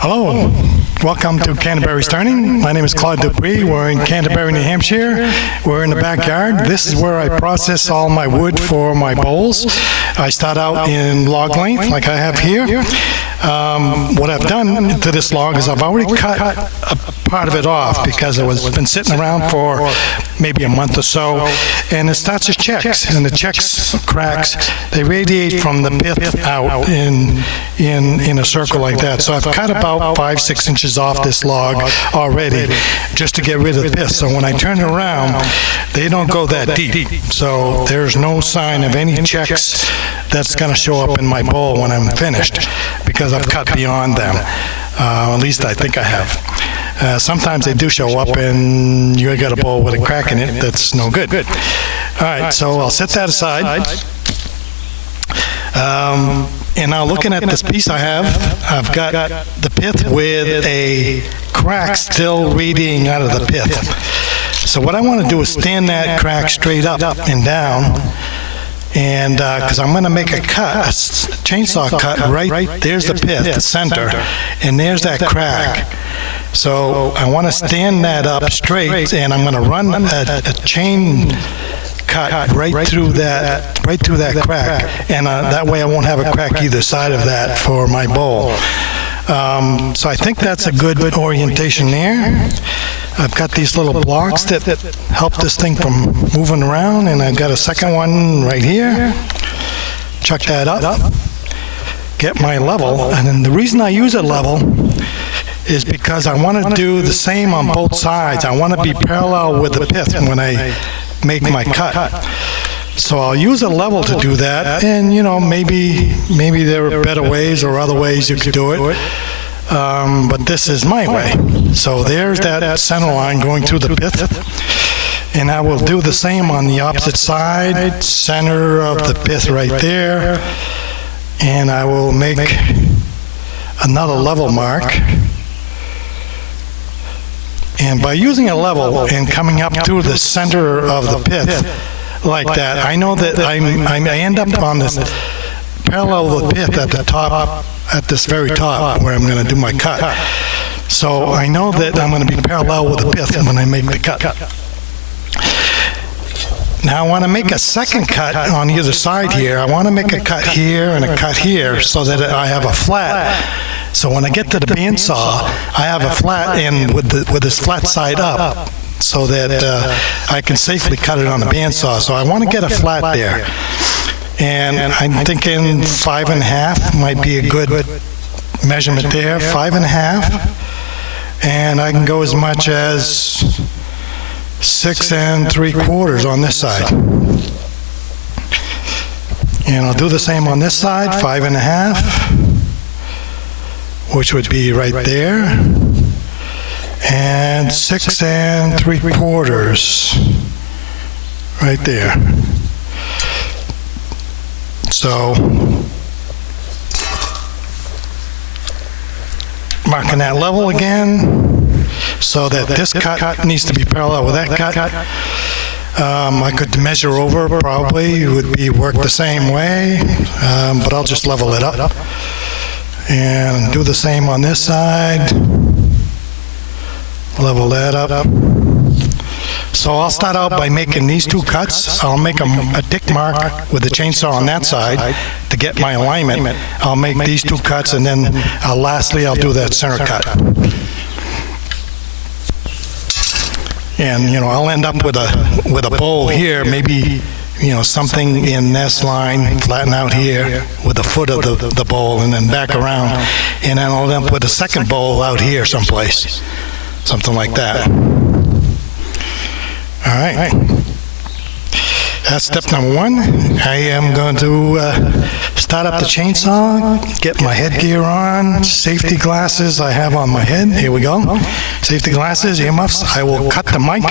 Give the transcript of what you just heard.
Hello, welcome to Canterbury's Turning. My name is Claude Dupuis. We're in Canterbury, New Hampshire. We're in the backyard. This is where I process all my wood for my bowls. I start out in log length, like I have here. What I've done to this log is I've already cut a part of it off because it was been sitting around for maybe a month or so, and it starts to checks, and the checks cracks. They radiate from the pith out in a circle like that. So I've cut about 5-6 inches off this log already just to get rid of the pith. So when I turn it around, they don't go that deep. So there's no sign of any checks that's going to show up in my bowl when I'm finished because I've cut beyond them. At least I think I have. Sometimes they do show up and you got a bowl with a crack in it that's no good. All right, so I'll set that aside. And now looking at this piece I have, I've got the pith with a crack still radiating out of the pith. So what I want to do is stand that crack straight up and down, and because I'm going to make a chainsaw cut right there's the pith, the center, and there's that crack. So I want to stand that up straight, and I'm going to run a chain cut right through that crack, and that way I won't have a crack either side of that for my bowl. So I think that's a good orientation there. I've got these little blocks that help this thing from moving around, and I've got a second one right here. Chuck that up, get my level, and then the reason I use a level is because I want to do the same on both sides. I want to be parallel with the pith when I make my cut. So I'll use a level to do that, and maybe there are better ways or other ways you could do it. But this is my way. So there's that center line going through the pith, and I will do the same on the opposite side, center of the pith right there, and I will make another level mark. And by using a level and coming up through the center of the pith like that, I know that I end up on this parallel with the pith at the top, at this very top where I'm going to do my cut. So I know that I'm going to be parallel with the pith when I make the cut. Now I want to make a second cut on either side here. I want to make a cut here and a cut here so that I have a flat. So when I get to the bandsaw, I have a flat end with this flat side up so that I can safely cut it on the bandsaw. So I want to get a flat there. And I'm thinking 5.5 might be a good measurement there, 5.5. And I can go as much as 6 3/4 on this side. And I'll do the same on this side, 5.5. Which would be right there, and 6 3/4 right there. So marking that level again so that this cut needs to be parallel with that cut. I could measure over, probably it would be work the same way, but I'll just level it up. And do the same on this side. Level that up. So I'll start out by making these two cuts. I'll make a tick mark with the chainsaw on that side to get my alignment. I'll make these two cuts, and then lastly I'll do that center cut. And I'll end up with a bowl here, maybe something in this line, flatten out here with the foot of the bowl, and then back around, and then I'll end up with a second bowl out here someplace, something like that. All right, that's step number 1. I am going to start up the chainsaw, get my headgear on, safety glasses I have on my head. Here we go. Safety glasses, earmuffs. I will cut the mic.